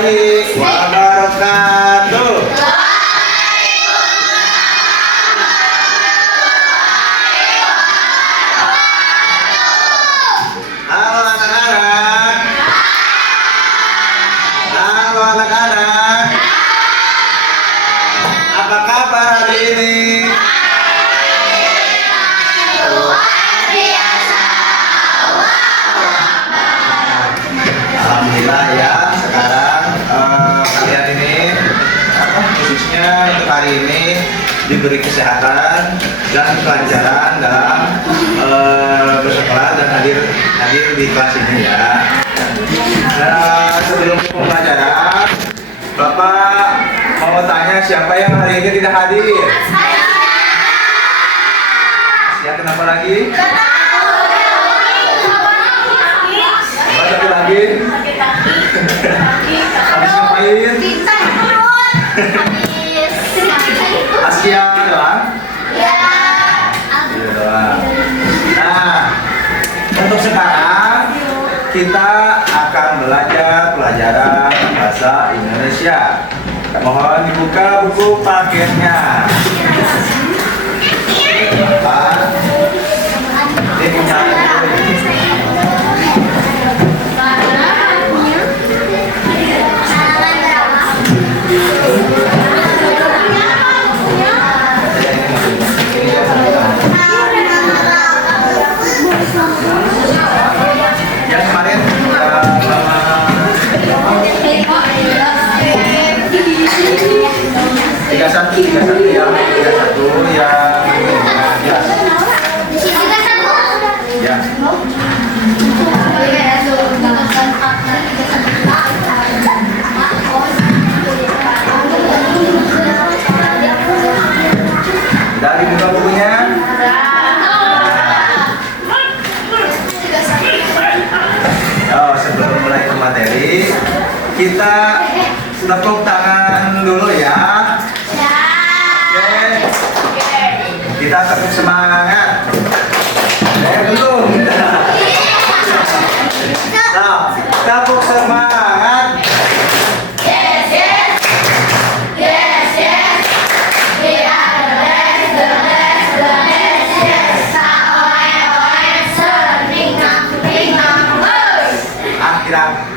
warahmatullahi wabarakatuh. Halo anak-anak. Halo anak-anak. Apa kabar hari ini? Alhamdulillah ya, sekarang kalian ini khususnya untuk hari ini diberi kesehatan dan kelancaran dalam bersekolah dan hadir di kelas ini ya. Nah, sebelum pembelajaran, Bapak mau tanya siapa yang hari ini tidak hadir? Ya, kenapa lagi? Satu lagi. Habis ngapain? Askia doang? Iya doang. Nah, untuk sekarang kita akan belajar pelajaran bahasa Indonesia. Mohon dibuka buku paketnya. Pak, ini punya yang kemarin tiga satu yang ya. Dari buka bukunya. Oh, sebelum mulai ke materi, kita tepuk tangan dulu ya. Oke. Kita tepuk semangat. Belum. Nah, tepuk semangat.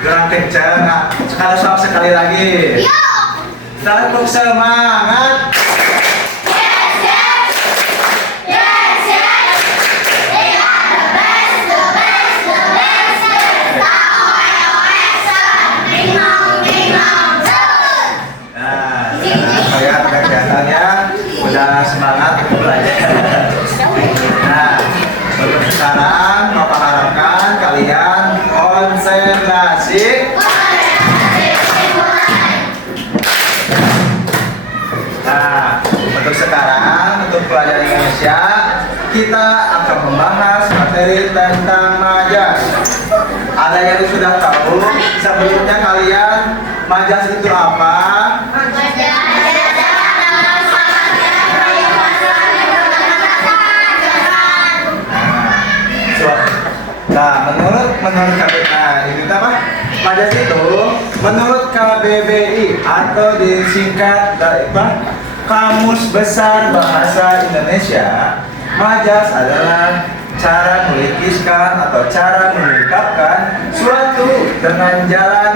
Gerak kencang. Nah, sekali lagi. Tepuk semangat. Nah, saya kelihatannya udah semangat belajar. Nah, untuk sekarang Bapak harapkan kalian konsentrasi. Nah, untuk sekarang, untuk pelajaran Indonesia, kita akan membahas materi tentang majas. Ada yang sudah tahu sebelumnya kalian majas itu apa? Nah, menurut ini apa? Majas itu menurut KBBI atau disingkat dari Kamus Besar Bahasa Indonesia, majas adalah cara melukiskan atau cara mengungkapkan suatu dengan jalan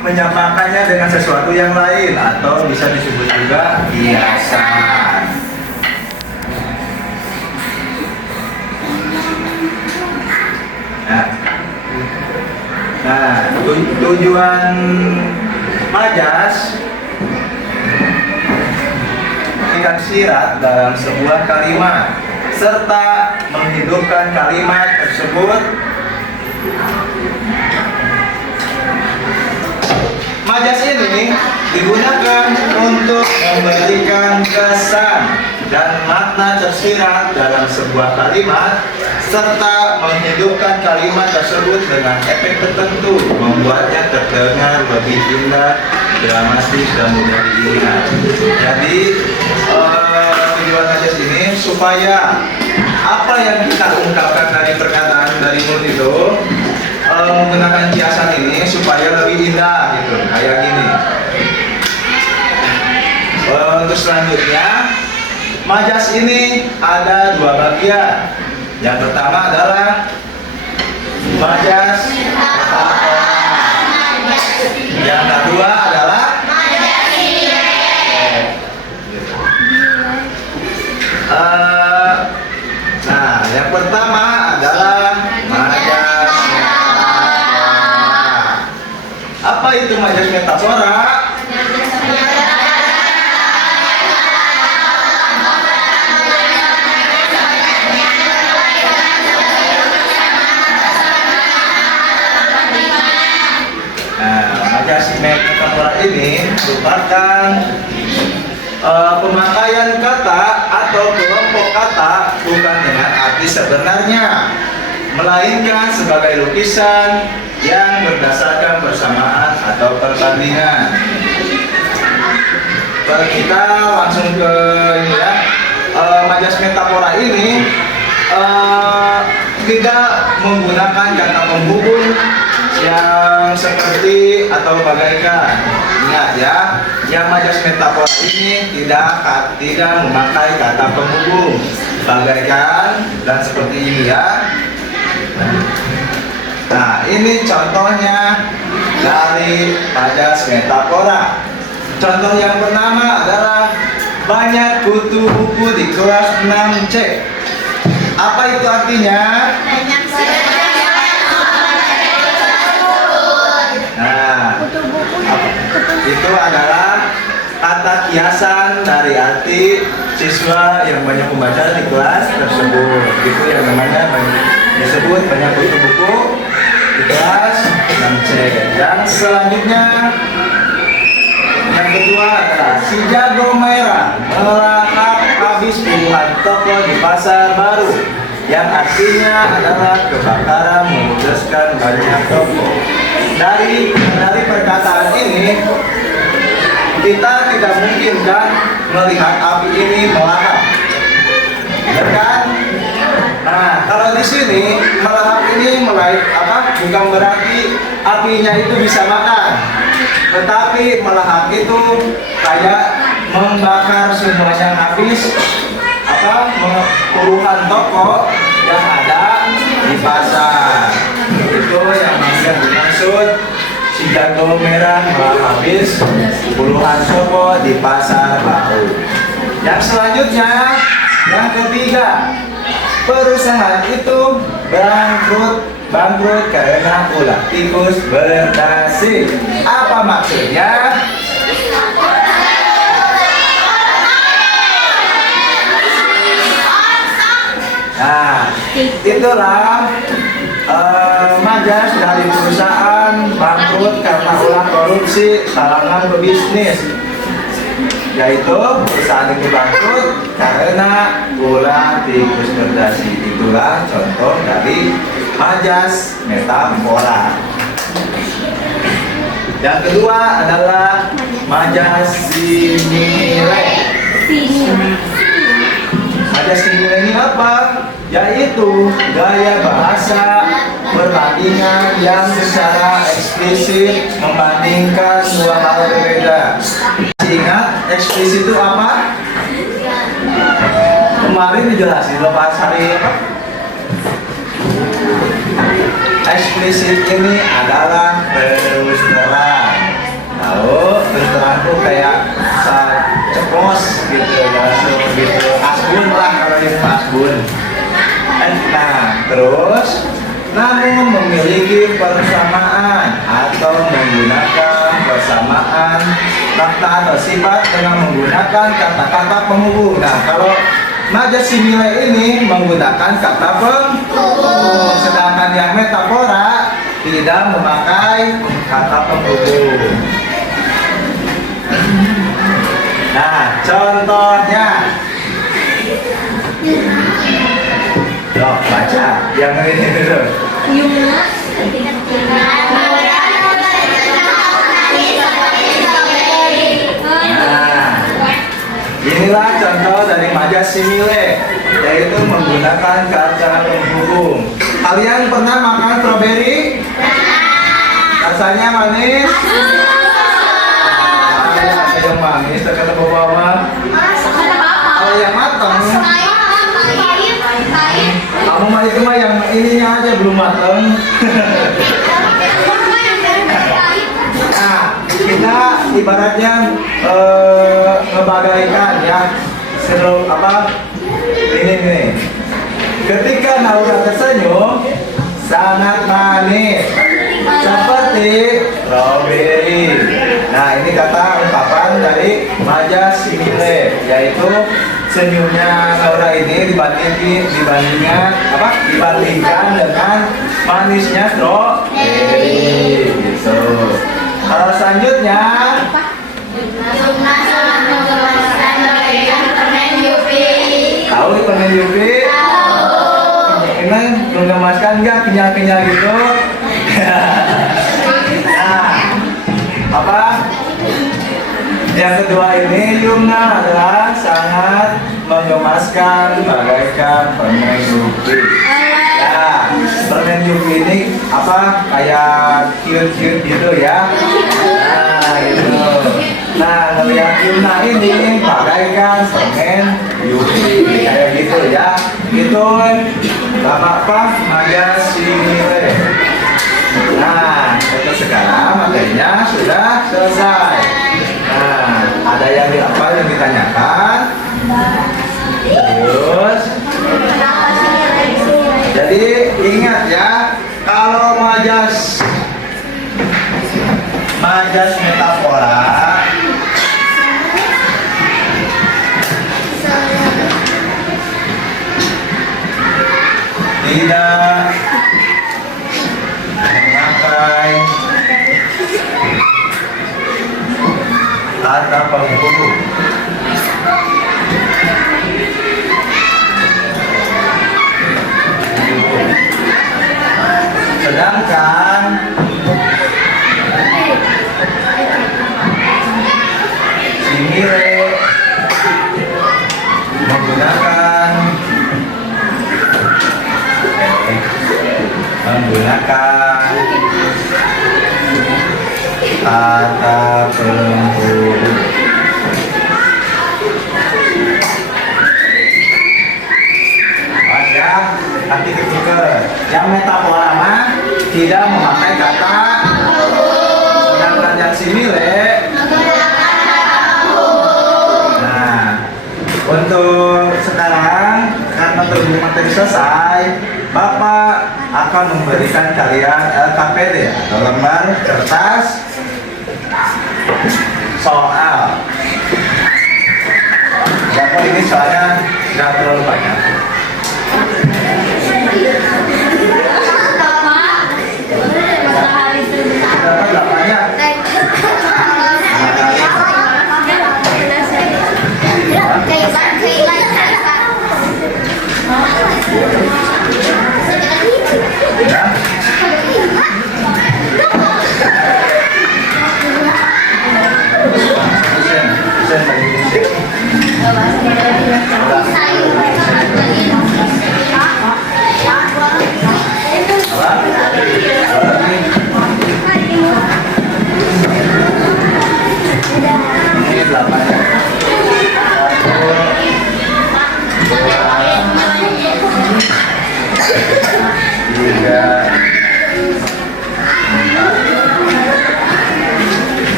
menyamakannya dengan sesuatu yang lain atau bisa disebut juga hiasan. Nah, tujuan majas mengikat sirat dalam sebuah kalimat serta menghidupkan kalimat tersebut. Majas ini digunakan untuk memberikan kesan dan makna tersirat dalam sebuah kalimat serta menghidupkan kalimat tersebut dengan efek tertentu, membuatnya terdengar lebih indah, dramatis dan mudah diingat. Jadi tujuan majas ini supaya apa yang kita ungkapkan dari perkataan dari mulut itu menggunakan kiasan ini supaya lebih indah gitu, kayak gini. Untuk selanjutnya, majas ini ada dua bagian. Yang pertama adalah majas metafora. Yang kedua adalah majas nilai. Nah, yang pertama adalah majas metafora. Apa itu majas metafora? Majas metafora ini merupakan pemakaian kata atau kelompok kata bukan dengan arti sebenarnya, melainkan sebagai lukisan yang berdasarkan persamaan atau perbandingan. Kita langsung ke ini ya. Majas metafora ini tidak menggunakan kata penghubung yang seperti atau bagaikan. Ingat ya, yang majas metafora ini tidak memakai kata penghubung, bagaikan dan seperti ini ya. Nah, ini contohnya dari majas metafora. Contoh yang pertama adalah banyak kutu buku di kelas 6C. Apa itu artinya? Nah, itu adalah kata kiasan dari arti siswa yang banyak membaca di kelas tersebut. Itu yang namanya disebut banyak kutu buku di kelas 6C. Dan selanjutnya, yang kedua adalah si jago merah melahap habis puluhan toko di pasar baru, yang artinya adalah kebakaran meludeskan banyak toko. Dari perkataan ini kita tidak mungkin kan melihat api ini melahap, ya kan? Nah, kalau di sini melahap ini bukan berarti apinya itu bisa makan, tetapi melahap itu kayak membakar semuanya habis, puluhan toko yang ada di pasar. Itu yang dimaksud si jago merah melahap habis puluhan toko di pasar baru. Yang selanjutnya, yang ketiga, perusahaan itu bangkrut karena ulah tikus berdasi. Apa maksudnya? Nah, itulah majas dari perusahaan bangkrut karena ulah korupsi kalangan pebisnis, yaitu perusahaan itu bangkrut karena ulah tikus berdasi. Itulah contoh dari majas metafora. Yang kedua adalah majas simile. Majas simile ini apa? Yaitu gaya bahasa perbandingan yang secara eksplisit membandingkan dua hal berbeda. Ingat eksplisit itu apa? Kemarin dijelasin loh Pak Sari. Eksplisit ini adalah terus terang. Lalu terus terang tuh kayak ceplos gitu, langsung gitu. Asbun lah kalau ini asbun. Nah, terus namun memiliki persamaan atau menggunakan persamaan kata atau sifat dengan menggunakan kata-kata penghubung. Nah, kalau majas simile ini menggunakan kata penghubung, sedangkan yang metafora tidak memakai kata penghubung. Nah, contohnya, loh, baca yang ini dulu. Nah, inilah contoh dari majas simile, yaitu menggunakan kata penghubung. Kalian pernah makan strawberry? Rasanya manis? Ada yang manis, kata bapak. Kalau yang matang, kamu mah itu mah yang ininya aja belum matang. Nah, kita ibaratnya ngebagaikan ya, ini. Ketika Naura tersenyum, sangat manis, seperti strawberry. Nah, ini kata ungkapan dari Maja Simile, yaitu senyumnya Naura ini dibandingkan dengan manisnya strawberry. Gitu. Kalau selanjutnya, tahu permen Yupi? Ini mengemaskan nggak kenyal-kenyal gitu? Nah, apa? Yang kedua ini Yumna adalah sangat mengemaskan bagaikan permen Yupi. Ya, permen Yupi ini apa? Kayak cute-cute gitu ya. Nah, gitu. Nah, ngeliat Yumna ini bagaikan permen Yupi kayak gitu ya. Itu Bapak Maja Simile. Nah, untuk sekarang materinya sudah selesai. Nah, ada yang ditanyakan. Terus, jadi ingat ya, kalau majas metafora tidak memakai kata penghubung. Sedangkan Simile menggunakan kata penghubung. Nanti ketika yang metafora mah tidak memakai kata, sedangkan yang simile. Nah, untuk sekarang karena materi selesai, Bapak akan memberikan kalian LKPD atau lembar kertas soal. Bapak ini soalnya nggak terlalu banyak.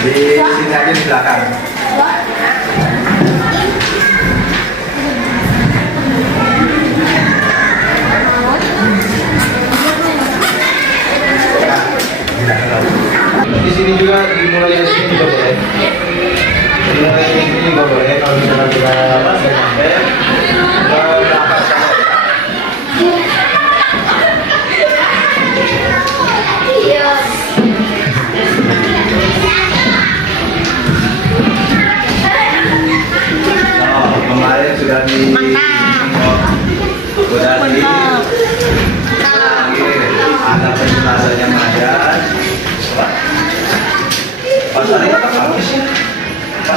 Di sini aja di belakang. Di sini juga dimulai dari sini juga boleh. Dimulai dari sini juga boleh. Kalau misalnya kita sampai ke belakang sana. Kemarin sudah di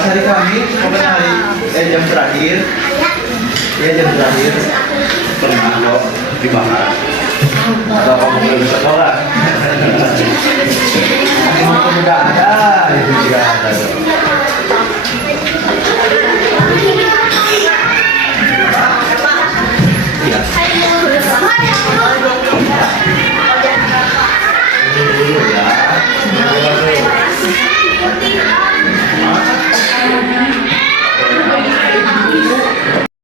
pas hari Kamis pokoknya jam terakhir ya jam terakhir pernah kok dibakar atau kamu nggak bisa tolak itu tidak ada